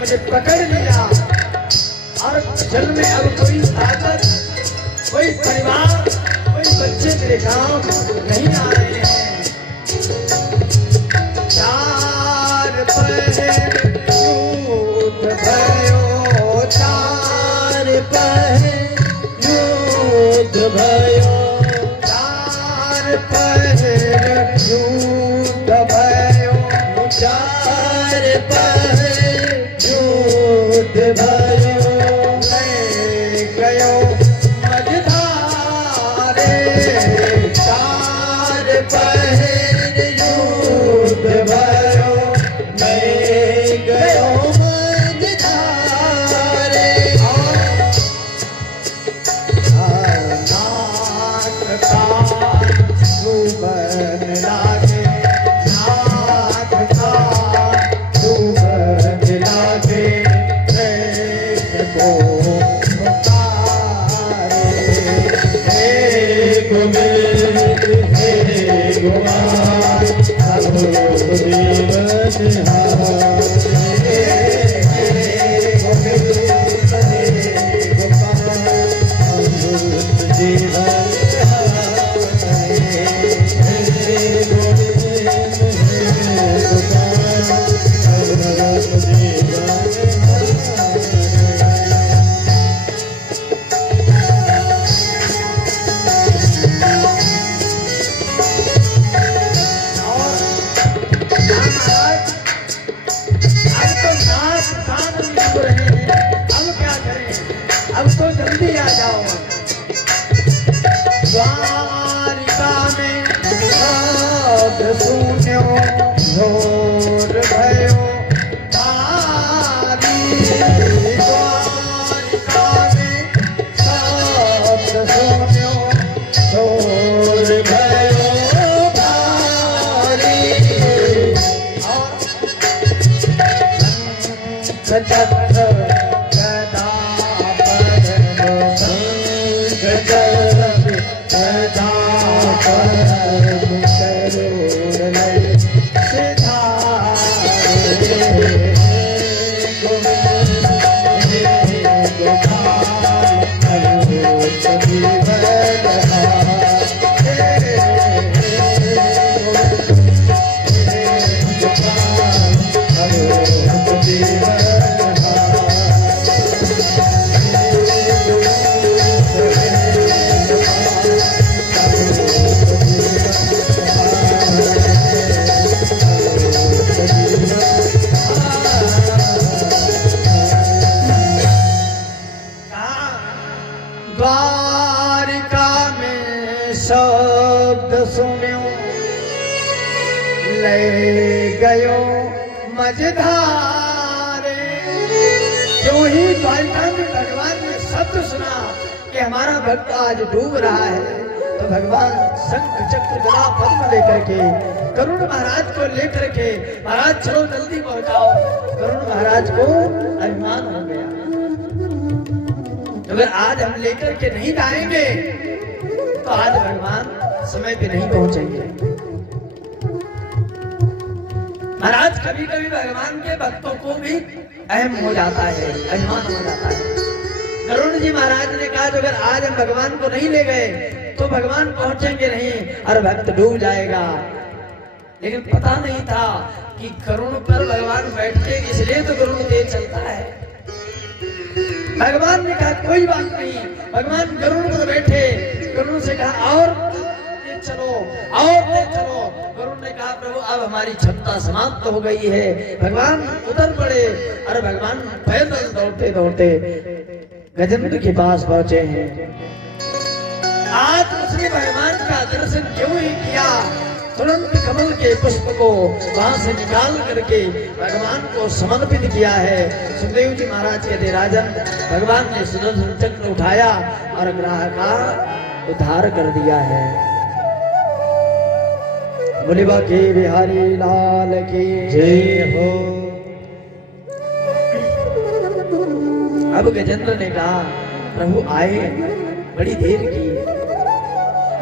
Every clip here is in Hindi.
मुझे पकड़ लिया और जल में अब कोई ताकत, कोई परिवार, कोई बच्चे मेरे गांव नहीं आ रहे हैं। चार पहर युद्ध भयो, चार पहर युद्ध भयो, चार पहर युद्ध भयो, चार पहर युद्ध भयो, मैं गयो मझधारे, चार पहर युद्ध भयो, मैं गयो मझधारे। नाथ का सुबन लागे, नाथ का सुबन लागे, को पुकारे, हे गोविंद हे गोपाल, अब जीवन हारे, हे गोविंद हे गोपाल, अब जीवन हारे, हे गोविंद हे गोपाल, अब जीवन जल्दी आ जाओ। द्वारिका में शब्द सुन्यो, झोर भयो भारी, द्वारिका में शब्द सुन्यो, झोर भयो भारी, और चक्र द्वारिका में शब्द सुन्यो, ले गयो मझधारे। जो ही द्वारिका में भगवान ने शब्द सुना कि हमारा भक्त आज डूब रहा है, तो भगवान शंख चक्र गदा पद्म लेकर के करुण महाराज को लेकर के, महाराज चलो जल्दी पहुंचाओ। करुण महाराज को अभिमान हो गया, अगर आज हम लेकर के नहीं जाएंगे तो आज भगवान समय पे नहीं पहुंचेंगे। महाराज कभी कभी भगवान के भक्तों को भी अहम हो जाता है, अभिमान हो जाता है। करुण जी महाराज ने कहा अगर आज हम भगवान को नहीं ले गए तो भगवान पहुंचेंगे नहीं और भक्त डूब जाएगा। लेकिन पता नहीं था कि करुण पर भगवान बैठते, इसलिए तो करुण तेज चलता है। भगवान ने कहा कोई बात नहीं, भगवान गरुड़ पर बैठे, गरुड़ से कहा और तेज चलो, और तेज चलो। गरुड़ ने कहा प्रभु अब हमारी क्षमता समाप्त हो गई है। भगवान उतर पड़े और भगवान पैदल दौड़ते दौड़ते गजेंद्र के पास पहुंचे हैं। आज उसने भगवान का दर्शन क्यों ही किया, तुरंत कमल के पुष्प को वहां से निकाल करके भगवान को समर्पित किया है। सुखदेव जी महाराज कहते राजन, भगवान ने सुदर्शन चक्र उठाया और ग्रह का उद्धार कर दिया है। बोलिबा के बिहारी लाल की जय हो। अब गजेंद्र ने कहा प्रभु आए, बड़ी देर की।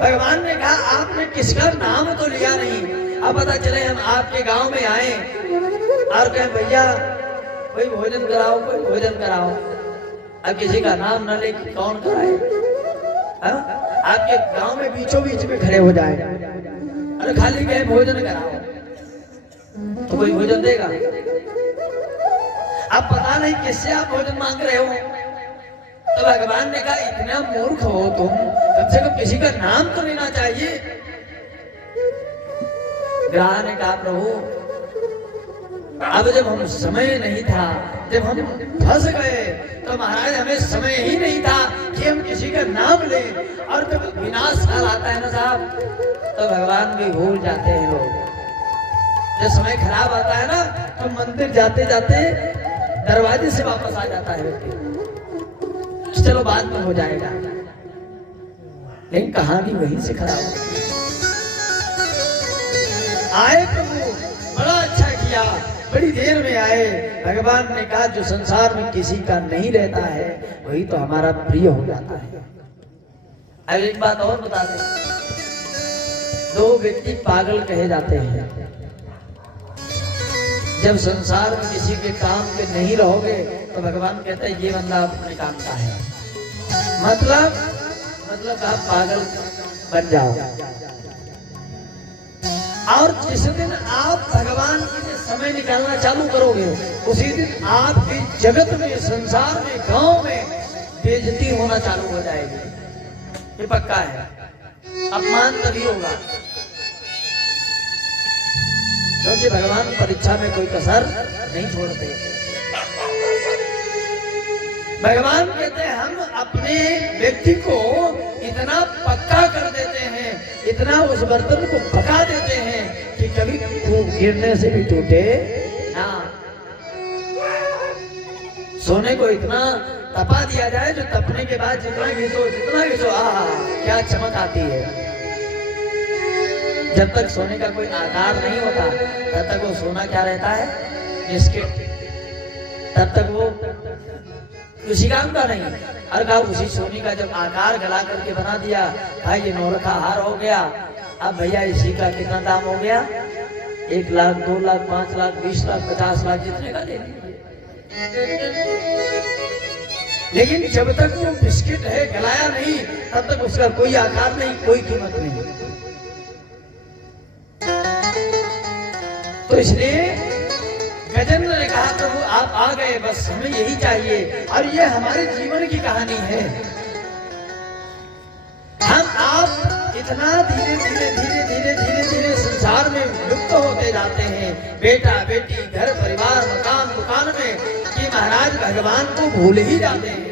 भगवान ने कहा आपने किसका नाम तो लिया नहीं, अब पता चले हम आपके गांव में आए और कहें भैया कोई भोजन कराओ, कोई भोजन कराओ। अब किसी का नाम न लेके कौन कराए? आपके गांव में बीचों बीच में खड़े हो जाए, अरे खाली कहे भोजन कराओ, तो कोई भोजन देगा? अब पता नहीं किससे आप भोजन मांग रहे हो। तो भगवान ने कहा इतना मूर्ख हो तुम, कम से कम किसी का नाम तो लेना चाहिए। ग्राह ने कहा प्रभु अब जब हम समय नहीं था, जब हम फंस गए तो महाराज हमें समय ही नहीं था कि हम किसी का नाम लें। और जब विनाश काल आता है ना साहब, तो भगवान भी भूल जाते हैं लोग। जब समय खराब आता है ना, तो मंदिर जाते जाते दरवाजे से वापस आ जाता है व्यक्ति, चलो बाद में हो जाएगा, लेकिन कहानी वहीं से खराब होती है। आए प्रभु, बड़ा अच्छा किया, बड़ी देर में आए। भगवान ने कहा जो संसार में किसी का नहीं रहता है वही तो हमारा प्रिय हो जाता है। अब एक बात और बता दें, दो व्यक्ति पागल कहे जाते हैं। जब संसार में किसी के काम के नहीं रहोगे तो भगवान कहते हैं ये बंदा अपने काम का है, मतलब आप पागल बन जाओ। और जिस दिन आप भगवान के लिए समय निकालना चालू करोगे, उसी दिन आपकी जगत में, संसार में, गांव में बेइज्जती होना चालू हो जाएगी। ये पक्का है, अपमान तभी होगा, क्योंकि भगवान परीक्षा में कोई कसर नहीं छोड़ते। भगवान कहते हैं हम अपने व्यक्ति को इतना पक्का कर देते हैं, इतना उस बर्तन को पका देते हैं कि कभी गिरने से भी टूटे ना। सोने को इतना तपा दिया जाए जो तपने के बाद जितना घिसो आहा क्या चमक आती है। जब तक सोने का कोई आकार नहीं होता तब तक वो सोना क्या रहता है, बिस्किट, तब तक वो किसी काम का नहीं। और कहा उसी सोने का जब आकार गला करके बना दिया, भाई ये नौरखा हार हो गया, अब भैया इसी का कितना दाम हो गया, 1 लाख, 2 लाख, 5 लाख, 20 लाख, 50 लाख, जितने का ले लीजिए। लेकिन जब तक वो बिस्किट है गलाया नहीं तब तक उसका कोई आकार नहीं, कोई कीमत नहीं। तो इसलिए गजेंद्र ने कहा प्रभु आप आ गए, बस हमें यही चाहिए। और ये हमारे जीवन की कहानी है। हम आप इतना धीरे धीरे संसार में लुप्त होते जाते हैं, बेटा बेटी, घर परिवार, मकान दुकान में, कि महाराज भगवान को भूल ही जाते हैं।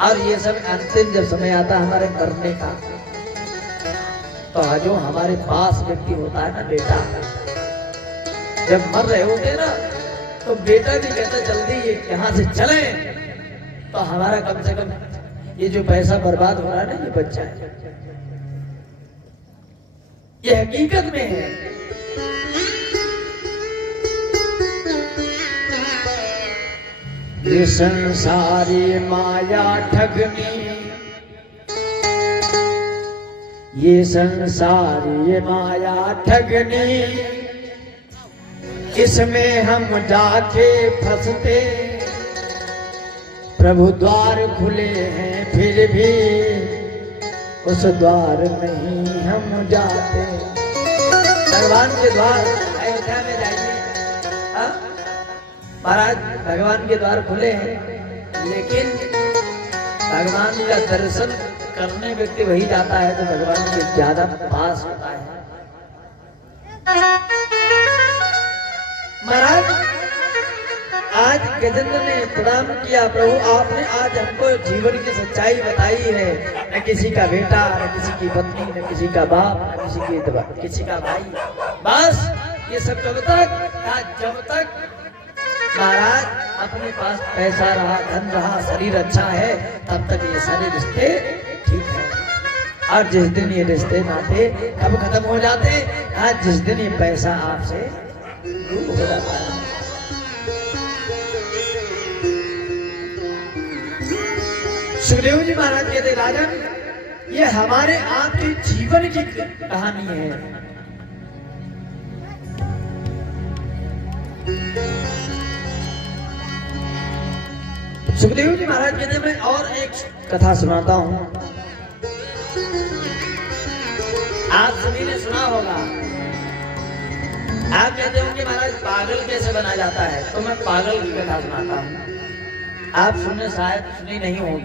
और ये सब अंतिम जब समय आता है हमारे मरने का, तो जो हमारे पास व्यक्ति होता है ना, बेटा, जब मर रहे होते ना तो बेटा भी कहता जल्दी यहाँ से चले, तो हमारा कम से कम ये जो पैसा बर्बाद हो रहा है ना, ये बच जाए। ये हकीकत में है। ये संसारी माया ठगनी, ये संसारी माया ठगनी, इसमें हम जाके फंसते, प्रभु द्वार खुले हैं फिर भी उस द्वार नहीं हम जाते। भगवान के द्वार अयोध्या में जाइए, महाराज भगवान के द्वार खुले हैं, लेकिन भगवान का दर्शन करने व्यक्ति वही जाता है जो भगवान के ज्यादा पास होता है। महाराज आज गजेंद्र ने प्रणाम किया, प्रभु आपने आज हमको जीवन की सच्चाई बताई है, न किसी का बेटा, न किसी की पत्नी, न किसी का बाप, न किसी का भाई, बस ये सब जब तक महाराज अपने पास पैसा रहा, धन रहा, शरीर अच्छा है, तब तक ये सारे रिश्ते ठीक है। और जिस दिन ये रिश्ते नाते कब खत्म हो जाते, आज जिस दिन ये पैसा आपसे दूर हो जाता है। सुखदेव जी महाराज कहते राजन, ये हमारे आपके जीवन की कहानी है। सुखदेव जी महाराज कहते मैं और एक कथा सुनाता हूँ। आप सभी ने सुना होगा। आप कहते हो कि महाराज पागल कैसे बना जाता है, तो मैं पागल की कथा सुनाता हूँ। आप सुनने शायद सुनी नहीं होगी।